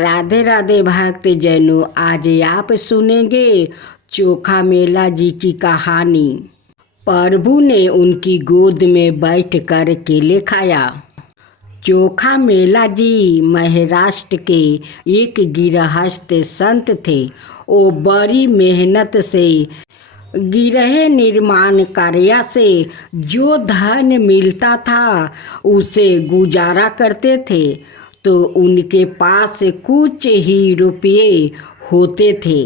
राधे राधे भक्त जनों, आज आप सुनेंगे चोखा मेला जी की कहानी। प्रभु ने उनकी गोद में बैठकर केले खाया। चोखा मेला जी महाराष्ट्र के एक गिरहस्थ संत थे। वो बड़ी मेहनत से गृह निर्माण कार्य से जो धन मिलता था उसे गुजारा करते थे। तो उनके पास कुछ ही रुपये होते थे।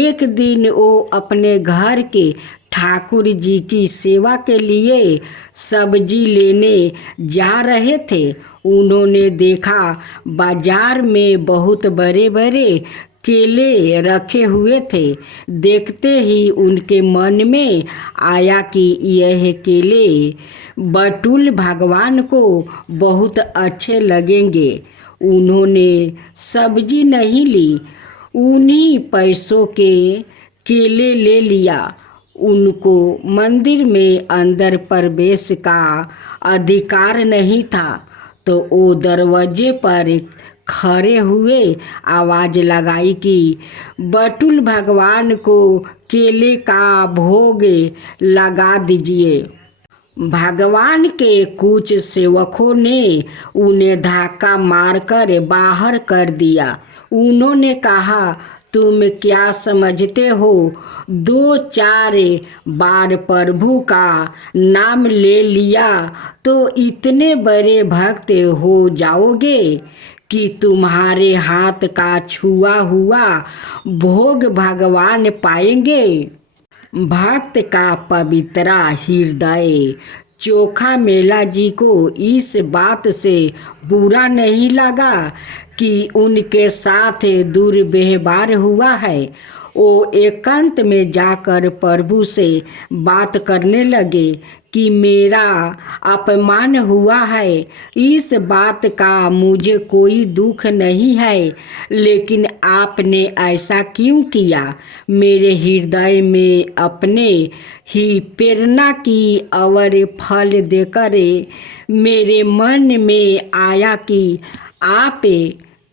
एक दिन वो अपने घर के ठाकुर जी की सेवा के लिए सब्जी लेने जा रहे थे। उन्होंने देखा बाजार में बहुत बड़े बड़े केले रखे हुए थे। देखते ही उनके मन में आया कि यह केले बटुल भगवान को बहुत अच्छे लगेंगे। उन्होंने सब्जी नहीं ली, उन्हीं पैसों के केले ले लिया। उनको मंदिर में अंदर प्रवेश का अधिकार नहीं था, तो वो दरवाजे पर खड़े हुए आवाज़ लगाई कि बटुल भगवान को केले का भोग लगा दीजिए। भगवान के कुछ सेवकों ने उन्हें धक्का मारकर बाहर कर दिया। उन्होंने कहा, तुम क्या समझते हो, 2-4 बार प्रभु का नाम ले लिया तो इतने बड़े भक्त हो जाओगे कि तुम्हारे हाथ का छुआ हुआ भोग भगवान पाएंगे। भक्त का पवित्र हृदय चोखा मेला जी को इस बात से बुरा नहीं लगा कि उनके साथ दुर्व्यवहार हुआ है। वो एकांत में जाकर प्रभु से बात करने लगे कि मेरा अपमान हुआ है। इस बात का मुझे कोई दुख नहीं है, लेकिन आपने ऐसा क्यों किया? मेरे हृदय में अपने ही प्रेरणा की और फल देकर मेरे मन में आया कि आप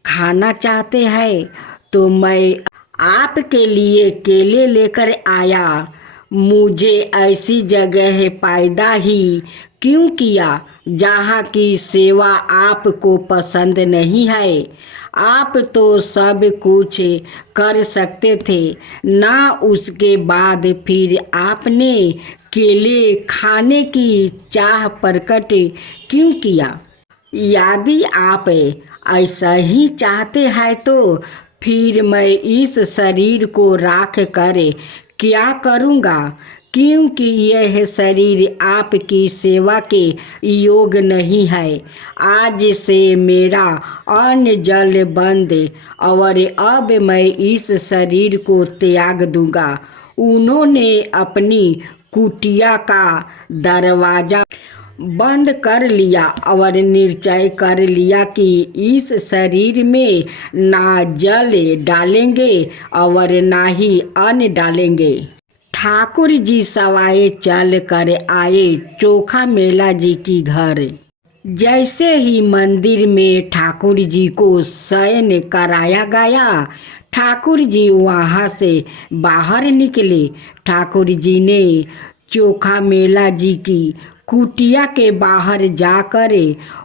खाना चाहते हैं, तो मैं आपके लिए केले लेकर आया। मुझे ऐसी जगह पैदा ही क्यों किया जहाँ की सेवा आपको पसंद नहीं है? आप तो सब कुछ कर सकते थे ना। उसके बाद फिर आपने केले खाने की चाह प्रकट क्यों किया? यदि आप ऐसा ही चाहते हैं तो फिर मैं इस शरीर को राख कर क्या करूँगा, क्योंकि यह शरीर आपकी सेवा के योग नहीं है। आज से मेरा अन्न जल बंद और अब मैं इस शरीर को त्याग दूंगा। उन्होंने अपनी कुटिया का दरवाज़ा बंद कर लिया और निश्चय कर लिया कि इस शरीर में ना जल डालेंगे और ना ही अन्न डालेंगे। ठाकुर जी सवाए चल कर आए चोखा मेला जी की घर। जैसे ही मंदिर में ठाकुर जी को शयन कराया गया, ठाकुर जी वहाँ से बाहर निकले। ठाकुर जी ने चोखा मेला जी की कुटिया के बाहर जाकर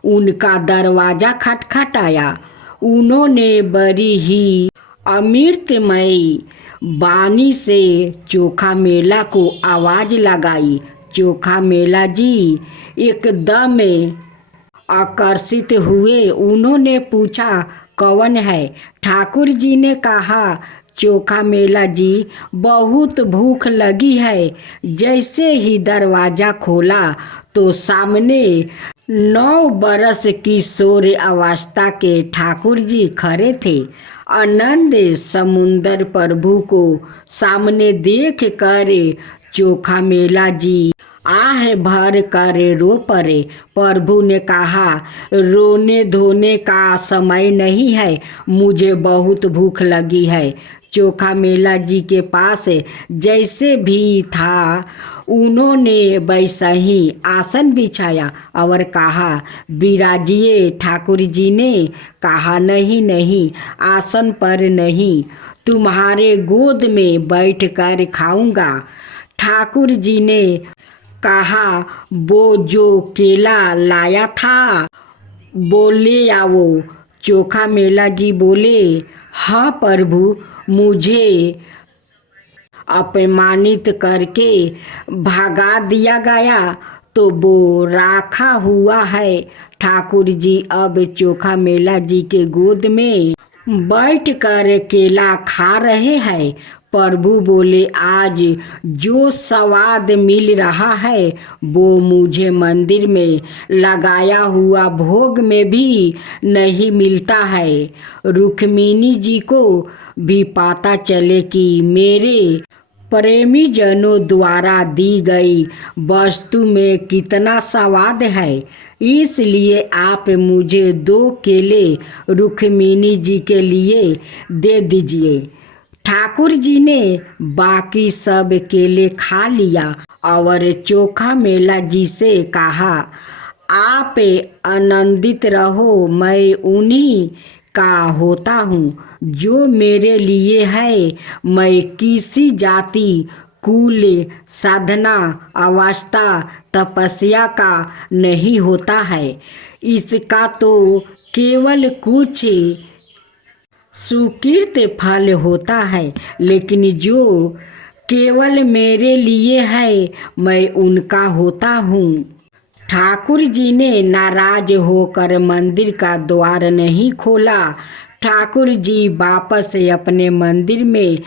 उनका दरवाज़ा खटखटाया। उन्होंने बड़ी ही अमृतमय वाणी से चोखा मेला को आवाज़ लगाई। चोखा मेला जी एकदम आकर्षित हुए। उन्होंने पूछा, कौन है? ठाकुर जी ने कहा, चोखा मेला जी, बहुत भूख लगी है। जैसे ही दरवाज़ा खोला तो सामने 9 बरस किशोर अवस्था के ठाकुर जी खड़े थे। आनंद समुंदर प्रभु को सामने देख कर चोखा मेला जी आह भर कर रो पड़े। प्रभु ने कहा, रोने धोने का समय नहीं है, मुझे बहुत भूख लगी है। चोखा मेला जी के पास जैसे भी था उन्होंने वैसा ही आसन बिछाया और कहा, विराजिए। ठाकुर जी ने कहा, नहीं नहीं, आसन पर नहीं, तुम्हारे गोद में बैठ कर खाऊंगा। ठाकुर जी ने कहा, वो जो केला लाया था वो ले आओ। चोखा मेला जी बोले, हाँ प्रभु, मुझे अपमानित करके भगा दिया गया तो वो राखा हुआ है। ठाकुर जी अब चोखा मेला जी के गोद में बैठ कर केला खा रहे हैं। प्रभु बोले, आज जो स्वाद मिल रहा है वो मुझे मंदिर में लगाया हुआ भोग में भी नहीं मिलता है। रुक्मिणी जी को भी पता चले कि मेरे प्रेमी जनों द्वारा दी गई वस्तु में कितना स्वाद है, इसलिए आप मुझे 2 केले रुक्मिणी जी के लिए दे दीजिए। ठाकुर जी ने बाकी सब केले खा लिया और चोखा मेला जी से कहा, आप आनंदित रहो, मैं उन्हीं का होता हूँ जो मेरे लिए है। मैं किसी जाति, कुल, साधना, अवस्था, तपस्या का नहीं होता है। इसका तो केवल कुछ सुकृत फल होता है, लेकिन जो केवल मेरे लिए है मैं उनका होता हूँ। ठाकुर जी ने नाराज होकर मंदिर का द्वार नहीं खोला। ठाकुर जी वापस अपने मंदिर में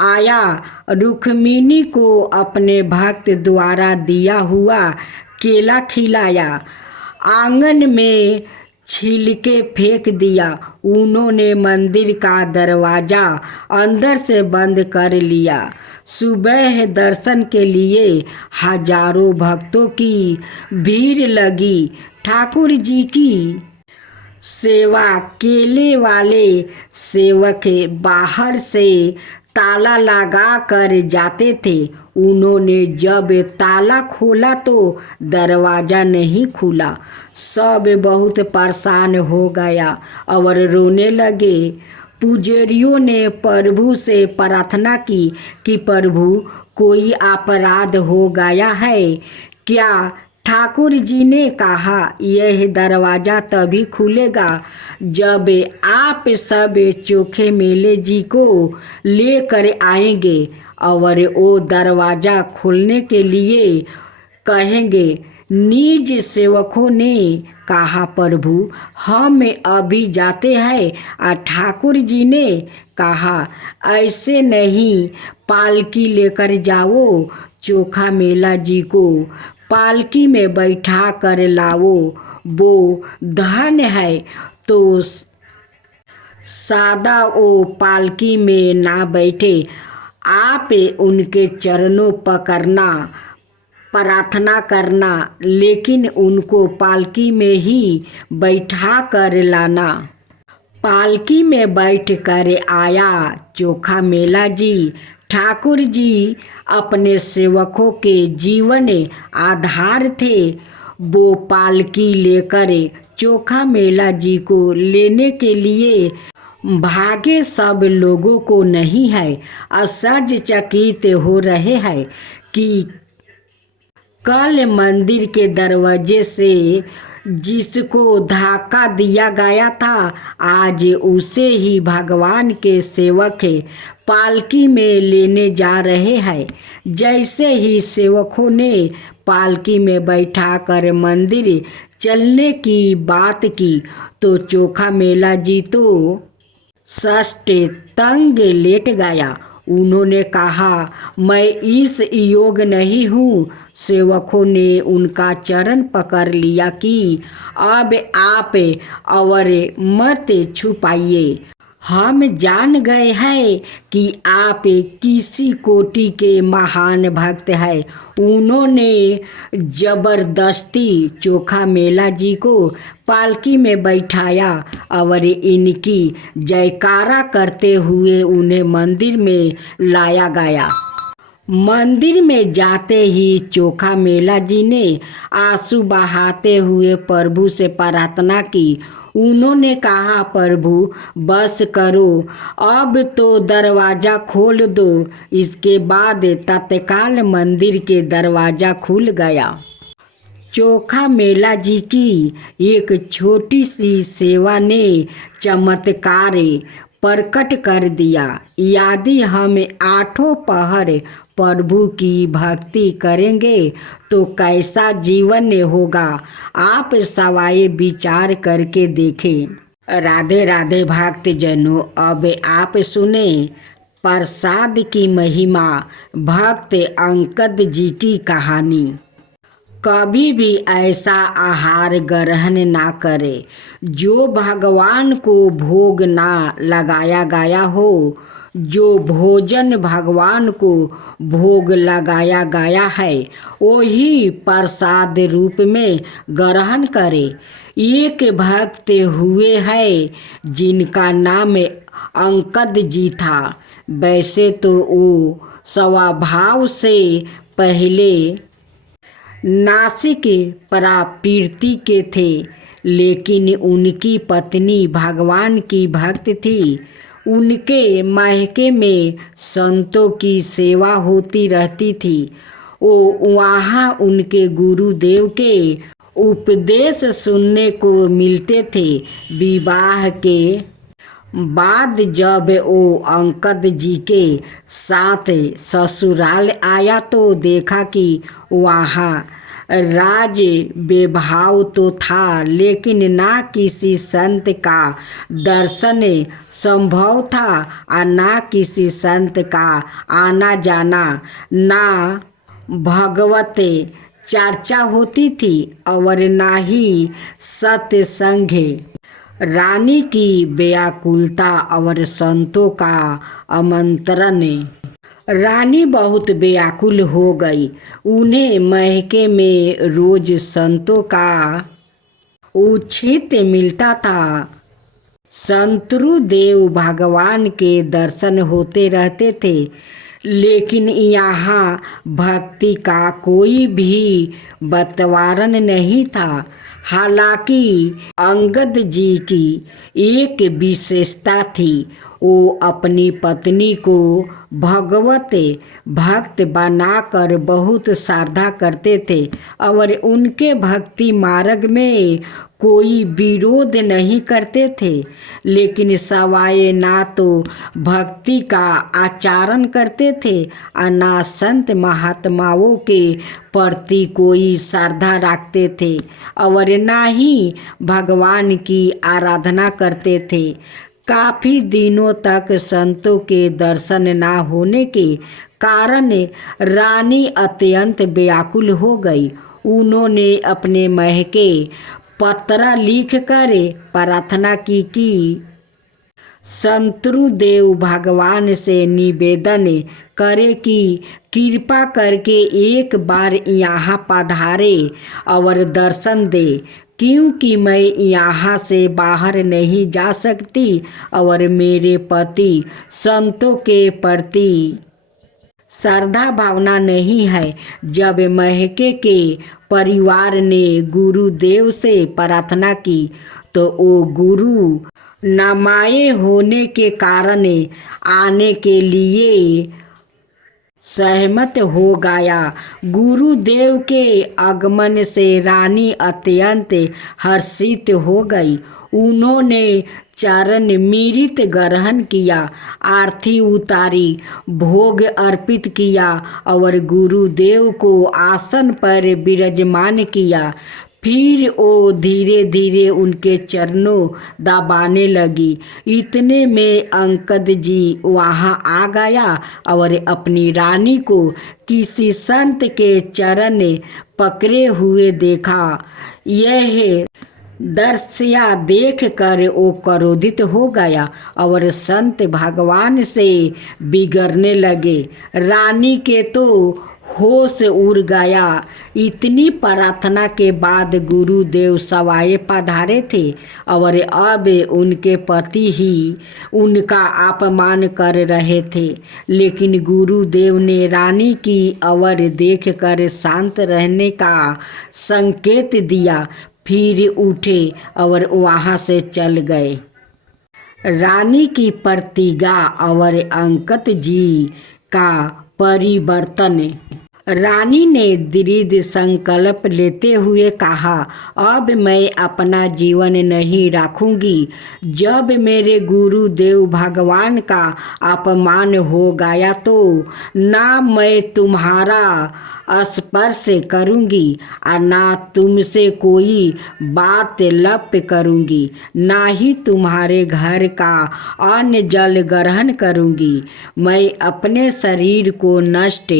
आया। रुक्मिणी को अपने भक्त द्वारा दिया हुआ केला खिलाया, आंगन में छिलके फेंक दिया। उन्होंने मंदिर का दरवाजा अंदर से बंद कर लिया। सुबह दर्शन के लिए हजारों भक्तों की भीड़ लगी। ठाकुर जी की सेवा केले वाले सेवक बाहर से ताला लगा कर जाते थे। उन्होंने जब ताला खोला तो दरवाज़ा नहीं खुला। सब बहुत परेशान हो गया और रोने लगे। पुजारियों ने प्रभु से प्रार्थना की कि प्रभु, कोई अपराध हो गया है क्या? ठाकुर जी ने कहा, यह दरवाज़ा तभी खुलेगा जब आप सब चोखे मेले जी को लेकर आएंगे और वो दरवाज़ा खोलने के लिए कहेंगे। निज सेवकों ने कहा, प्रभु, हम अभी जाते हैं। ठाकुर जी ने कहा, ऐसे नहीं, पालकी लेकर जाओ। चोखा मेला जी को पालकी में बैठा कर लाओ। वो धन है तो सादा वो पालकी में ना बैठे। आप उनके चरणों पकड़ना, प्रार्थना करना, लेकिन उनको पालकी में ही बैठा कर लाना। पालकी में बैठ कर आया चोखा मेला जी। ठाकुर जी अपने सेवकों के जीवन आधार थे। वो पालकी लेकर चोखा मेला जी को लेने के लिए भागे। सब लोगों को नहीं है आश्चर्यचकित हो रहे हैं कि कल मंदिर के दरवाजे से जिसको धक्का दिया गया था, आज उसे ही भगवान के सेवक पालकी में लेने जा रहे हैं। जैसे ही सेवकों ने पालकी में बैठाकर मंदिर चलने की बात की तो चोखा मेला जी तो सष्टे तंग लेट गया। उन्होंने कहा, मैं इस योग नहीं हूँ। सेवकों ने उनका चरण पकड़ लिया कि अब आप और मत छुपाइए, हम जान गए हैं कि आप किसी कोटि के महान भक्त हैं। उन्होंने जबरदस्ती चोखा मेला जी को पालकी में बैठाया और इनकी जयकारा करते हुए उन्हें मंदिर में लाया गया। मंदिर में जाते ही चोखा मेला जी ने आंसू बहाते हुए प्रभु से प्रार्थना की। उन्होंने कहा, प्रभु बस करो, अब तो दरवाज़ा खोल दो। इसके बाद तत्काल मंदिर के दरवाज़ा खुल गया। चोखा मेला जी की एक छोटी सी सेवा ने चमत्कार प्रकट कर दिया। यदि हम आठों पहर प्रभु की भक्ति करेंगे तो कैसा जीवन होगा, आप सवाए विचार करके देखें। राधे राधे भक्तजनों, अब आप सुने प्रसाद की महिमा, भक्त अंगद जी की कहानी। कभी भी ऐसा आहार ग्रहण ना करे जो भगवान को भोग ना लगाया गया हो। जो भोजन भगवान को भोग लगाया गया है वही प्रसाद रूप में ग्रहण करे। एक भक्त हुए हैं जिनका नाम अंगद जी था। वैसे तो वो स्वभाव से पहले नासिक प्रवृत्ति के थे, लेकिन उनकी पत्नी भगवान की भक्त थी। उनके महके में संतों की सेवा होती रहती थी। वो वहाँ उनके गुरुदेव के उपदेश सुनने को मिलते थे। विवाह के बाद जब वो अंगद जी के साथ ससुराल आया तो देखा कि वहाँ राज वैभव तो था, लेकिन ना किसी संत का दर्शन संभव था और ना किसी संत का आना जाना, ना भगवत चर्चा होती थी और ना ही सत्संग। रानी की व्याकुलता और संतों का आमंत्रण। रानी बहुत व्याकुल हो गई। उन्हें महके में रोज संतों का उचित मिलता था। शत्रुदेव भगवान के दर्शन होते रहते थे, लेकिन यहाँ भक्ति का कोई भी वातावरण नहीं था। हालांकि अंगद जी की एक विशेषता थी, वो अपनी पत्नी को भगवत भक्त बनाकर बहुत श्रद्धा करते थे और उनके भक्ति मार्ग में कोई विरोध नहीं करते थे। लेकिन सवाए ना तो भक्ति का आचरण करते थे और ना संत महात्माओं के प्रति कोई श्रद्धा रखते थे और ना ही भगवान की आराधना करते थे। काफ़ी दिनों तक संतों के दर्शन ना होने के कारण रानी अत्यंत व्याकुल हो गई। उन्होंने अपने महके पत्र लिखकर प्रार्थना की कि शत्रुदेव भगवान से निवेदन करे कि कृपा करके एक बार यहाँ पधारे और दर्शन दे, क्योंकि मैं यहाँ से बाहर नहीं जा सकती और मेरे पति संतों के प्रति श्रद्धा भावना नहीं है। जब महके के परिवार ने गुरुदेव से प्रार्थना की तो वो गुरु नामाये होने के कारण आने के लिए सहमत हो गया। गुरुदेव के आगमन से रानी अत्यंत हर्षित हो गई। उन्होंने चरण मृत ग्रहण किया, आरती उतारी, भोग अर्पित किया और गुरुदेव को आसन पर विराजमान किया। फिर वो धीरे धीरे उनके चरणों दबाने लगी। इतने में अंगद जी वहाँ आ गया और अपनी रानी को किसी संत के चरण पकड़े हुए देखा। यह दृश्य देख कर वो क्रोधित हो गया और संत भगवान से बिगड़ने लगे। रानी के तो होश उड़ गया। इतनी प्रार्थना के बाद गुरुदेव सवाए पधारे थे और अब उनके पति ही उनका अपमान कर रहे थे, लेकिन गुरुदेव ने रानी की ओर देख कर शांत रहने का संकेत दिया। फिर उठे और वहाँ से चल गए। रानी की प्रतिज्ञा और अंकत जी का परिवर्तन। रानी ने दृढ़ संकल्प लेते हुए कहा, अब मैं अपना जीवन नहीं रखूंगी। जब मेरे गुरुदेव भगवान का अपमान हो गया तो ना मैं तुम्हारा स्पर्श करूंगी और ना तुमसे कोई बात लप करूंगी, ना ही तुम्हारे घर का अन्न जल ग्रहण करूंगी। मैं अपने शरीर को नष्ट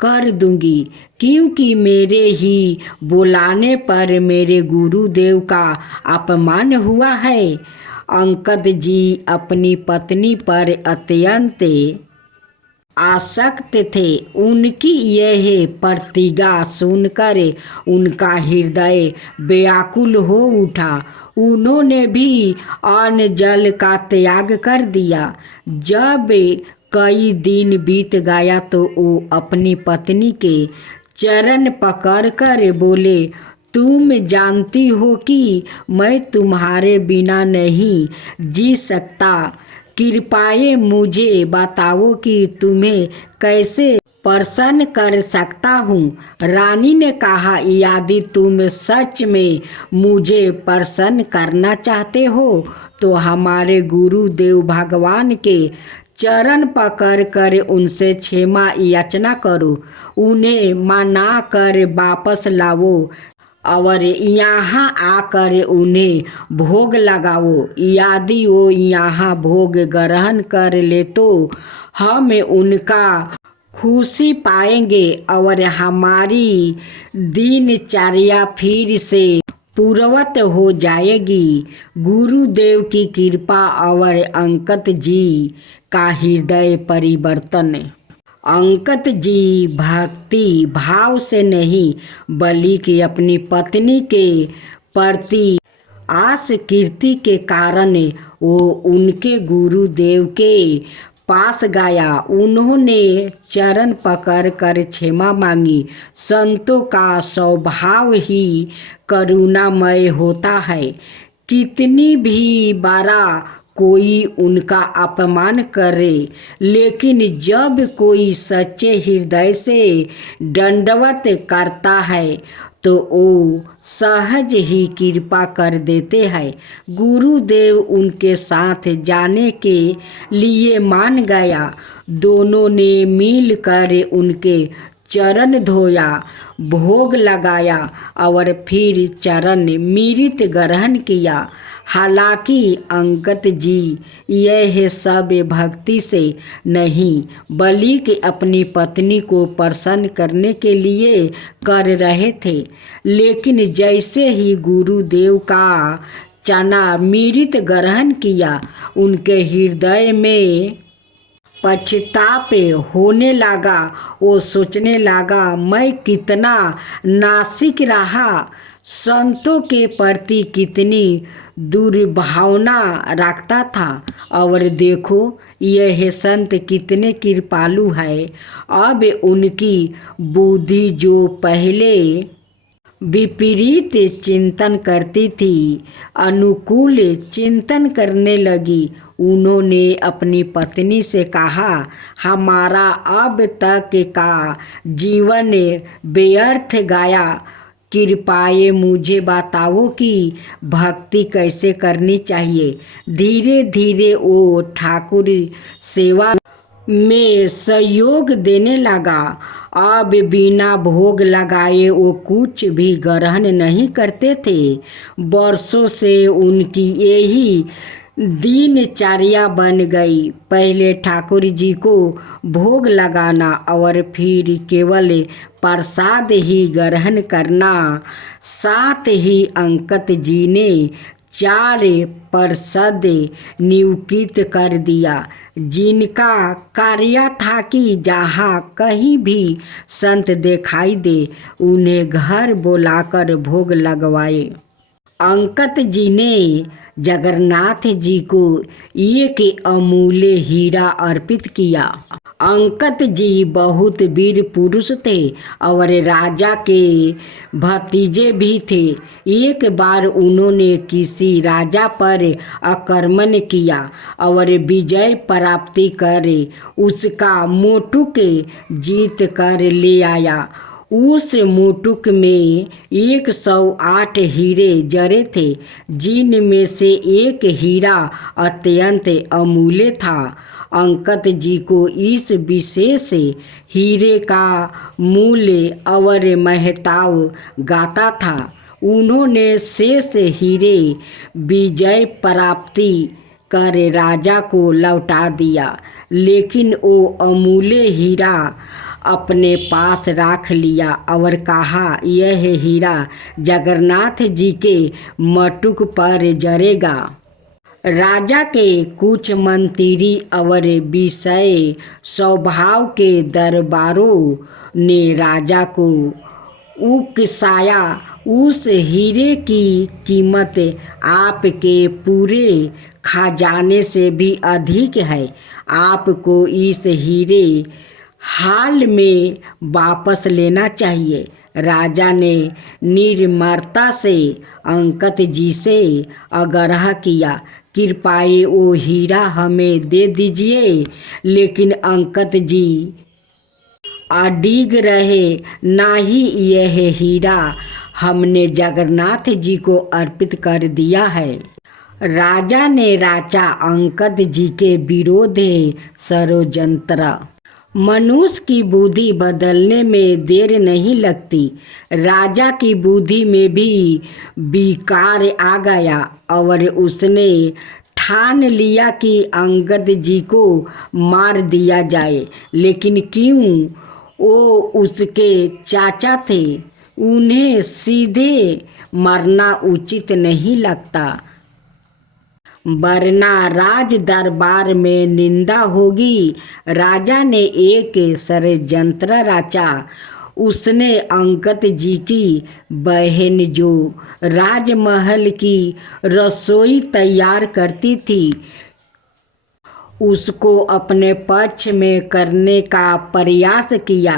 कर दूंगी, क्योंकि मेरे ही बुलाने पर मेरे गुरुदेव का अपमान हुआ है। अंकत जी अपनी पत्नी पर अत्यंत आसक्त थे। उनकी यह प्रतिज्ञा सुनकर उनका हृदय व्याकुल हो उठा। उन्होंने भी अन्न जल का त्याग कर दिया। जब कई दिन बीत गया तो वो अपनी पत्नी के चरण पकड़कर बोले, तुम जानती हो कि मैं तुम्हारे बिना नहीं जी सकता। कृपया मुझे बताओ कि तुम्हें कैसे प्रसन्न कर सकता हूँ। रानी ने कहा, यदि तुम सच में मुझे प्रसन्न करना चाहते हो तो हमारे गुरुदेव भगवान के चरण पकड़ कर उनसे क्षमा याचना करो, उन्हें मना कर वापस लाओ और यहाँ आकर उन्हें भोग लगाओ। यदि वो यहाँ भोग ग्रहण कर ले तो हम उनका खुशी पाएंगे और हमारी दिनचर्या फिर से पूर्ववत हो जाएगी। गुरुदेव की कृपा और अंकत जी का हृदय परिवर्तन। अंकत जी भक्ति भाव से नहीं बल्कि अपनी पत्नी के प्रति आसक्ति के कारण वो उनके गुरुदेव के पास गया। उन्होंने चरण पकड़ कर क्षमा मांगी। संतों का स्वभाव ही करुणामय होता है। कितनी भी बारा कोई उनका अपमान करे, लेकिन जब कोई सच्चे हृदय से दंडवत करता है तो वो सहज ही कृपा कर देते हैं। गुरुदेव उनके साथ जाने के लिए मान गया। दोनों ने मिलकर उनके चरण धोया, भोग लगाया और फिर चरण मृत ग्रहण किया। हालांकि अंकत जी यह सब भक्ति से नहीं बल्कि अपनी पत्नी को प्रसन्न करने के लिए कर रहे थे, लेकिन जैसे ही गुरुदेव का चना मृत ग्रहण किया, उनके हृदय में पश्चाताप होने लगा। वो सोचने लगा, मैं कितना नासिक रहा, संतों के प्रति कितनी दुर्भावना रखता था, और देखो यह संत कितने कृपालु है। अब उनकी बुद्धि जो पहले विपरीत चिंतन करती थी, अनुकूल चिंतन करने लगी। उन्होंने अपनी पत्नी से कहा, हमारा अब तक का जीवन व्यर्थ गया। कृपया मुझे बताओ कि भक्ति कैसे करनी चाहिए। धीरे धीरे वो ठाकुर सेवा में सहयोग देने लगा। अब बिना भोग लगाए वो कुछ भी ग्रहण नहीं करते थे। वर्षों से उनकी यही दिनचर्या बन गई। पहले ठाकुर जी को भोग लगाना और फिर केवल प्रसाद ही ग्रहण करना। साथ ही अंकत जी ने 4 पार्षद नियुक्त कर दिया, जिनका कार्य था कि जहाँ कहीं भी संत दिखाई दे उन्हें घर बुलाकर भोग लगवाए। अंकत जी ने जगन्नाथ जी को एक अमूल्य हीरा अर्पित किया। अंकत जी बहुत वीर पुरुष थे और राजा के भतीजे भी थे। एक बार उन्होंने किसी राजा पर आक्रमण किया और विजय प्राप्ति कर उसका मोटुक जीत कर ले आया। उस मोटुक में 108 हीरे जड़े थे, जिनमें से एक हीरा अत्यंत अमूल्य था। अंकत जी को इस विशेष हीरे का मूल्य और महत्व गाता था। उन्होंने शेष हीरे विजय प्राप्ति कर राजा को लौटा दिया, लेकिन वो अमूल्य हीरा अपने पास रख लिया और कहा, यह हीरा जगन्नाथ जी के मटुक पर जरेगा। राजा के कुछ मंत्री और विषय स्वभाव के दरबारों ने राजा को उकसाया। उस हीरे की कीमत आपके पूरे खजाने से भी अधिक है। आपको इस हीरे हाल में वापस लेना चाहिए। राजा ने निर्ममता से अंकत जी से आग्रह किया, कृपया वो हीरा हमें दे दीजिए। लेकिन अंकत जी अडिग रहे, ना ही यह हीरा हमने जगन्नाथ जी को अर्पित कर दिया है। राजा ने राजा अंकत जी के विरोध षड्यंत्र। मनुष्य की बुद्धि बदलने में देर नहीं लगती। राजा की बुद्धि में भी विकार आ गया और उसने ठान लिया कि अंगद जी को मार दिया जाए। लेकिन क्यों, वो उसके चाचा थे, उन्हें सीधे मरना उचित नहीं लगता, वरना राज दरबार में निंदा होगी। राजा ने एक षड्यंत्र रचा। उसने अंकत जी की बहन, जो राजमहल की रसोई तैयार करती थी, उसको अपने पक्ष में करने का प्रयास किया।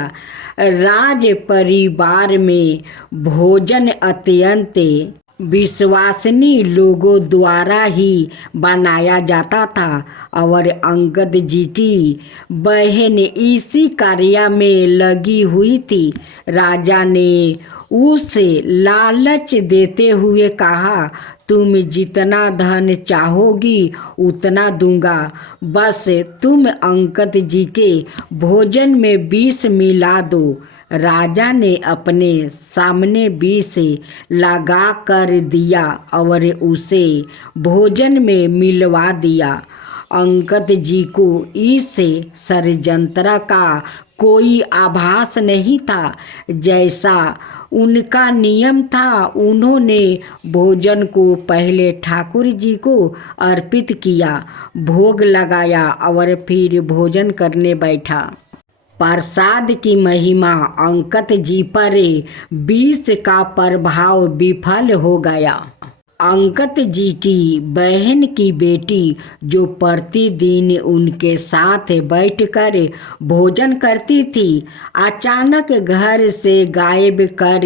राज परिवार में भोजन अत्यंत विश्वसनीय लोगों द्वारा ही बनाया जाता था और अंगद जी की बहन इसी कार्य में लगी हुई थी। राजा ने उसे लालच देते हुए कहा, तुम जितना धन चाहोगी उतना दूंगा, बस तुम अंकत जी के भोजन में विष मिला दो। राजा ने अपने सामने विष लगा कर दिया और उसे भोजन में मिलवा दिया। अंकत जी को इस षड्यंत्र का कोई आभास नहीं था। जैसा उनका नियम था, उन्होंने भोजन को पहले ठाकुर जी को अर्पित किया, भोग लगाया और फिर भोजन करने बैठा। प्रसाद की महिमा अंकत जी पर विष का प्रभाव विफल हो गया। अंकत जी की बहन की बेटी, जो प्रतिदिन उनके साथ बैठकर भोजन करती थी, अचानक घर से गायब कर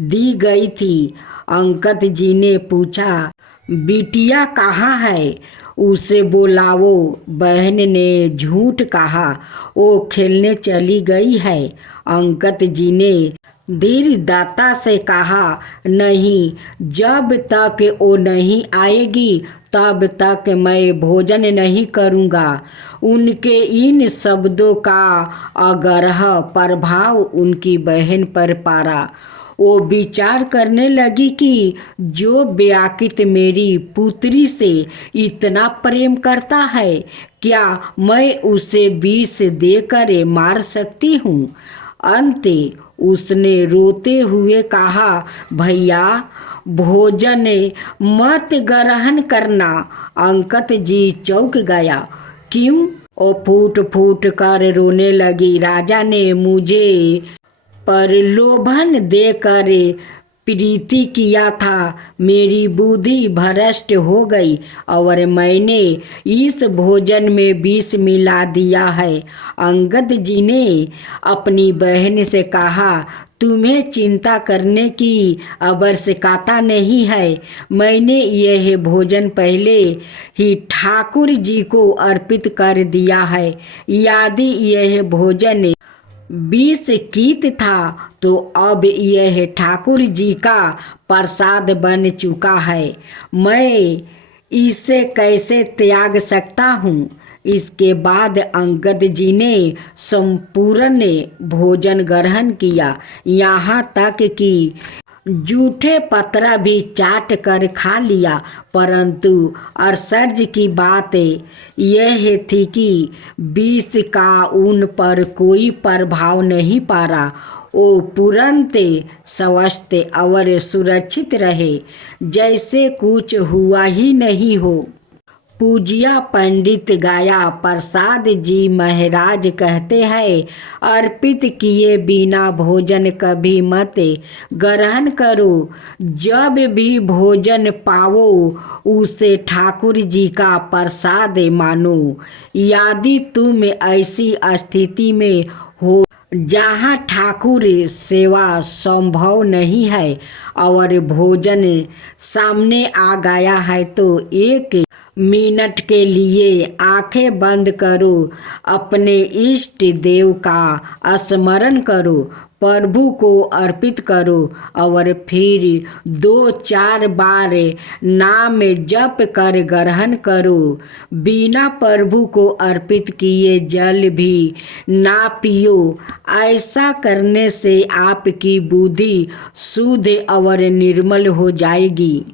दी गई थी। अंकत जी ने पूछा, बिटिया कहाँ है, उसे बुलाओ। बहन ने झूठ कहा, वो खेलने चली गई है। अंकत जी ने धीरदाता से कहा, नहीं, जब तक वो नहीं आएगी तब तक मैं भोजन नहीं करूँगा। उनके इन शब्दों का अगरह प्रभाव उनकी बहन पर पड़ा। वो विचार करने लगी कि जो व्याकुत मेरी पुत्री से इतना प्रेम करता है, क्या मैं उसे विष देकर मार सकती हूँ। अंत उसने रोते हुए कहा, भैया भोजन मत ग्रहण करना। अंगद जी चौंक गया। क्यों? वो फूट फूट कर रोने लगी। राजा ने मुझे प्रलोभन देकर प्रीति किया था, मेरी बुद्धि भ्रष्ट हो गई और मैंने इस भोजन में विष मिला दिया है। अंगद जी ने अपनी बहन से कहा, तुम्हें चिंता करने की आवश्यकता नहीं है। मैंने यह भोजन पहले ही ठाकुर जी को अर्पित कर दिया है। यदि यह भोजन विष कीट था तो अब यह ठाकुर जी का प्रसाद बन चुका है। मैं इसे कैसे त्याग सकता हूँ। इसके बाद अंगद जी ने संपूर्ण भोजन ग्रहण किया, यहाँ तक कि जूठे पत्रा भी चाट कर खा लिया। परंतु आश्चर्य की बात यह थी कि विष का उन पर कोई प्रभाव नहीं पड़ा। वो तुरंत स्वस्थ और सुरक्षित रहे, जैसे कुछ हुआ ही नहीं हो। पूजिया पंडित गाया, प्रसाद जी महाराज कहते हैं, अर्पित किए बिना भोजन कभी मत ग्रहण करो। जब भी भोजन पाओ उसे ठाकुर जी का प्रसाद मानो। यदि तुम ऐसी स्थिति में हो जहाँ ठाकुर सेवा संभव नहीं है और भोजन सामने आ गया है, तो एक मिनट के लिए आंखें बंद करो, अपने इष्ट देव का स्मरण करो, प्रभु को अर्पित करो और फिर 2-4 बार नाम जप कर ग्रहण करो। बिना प्रभु को अर्पित किए जल भी ना पियो। ऐसा करने से आपकी बुद्धि शुद्ध और निर्मल हो जाएगी।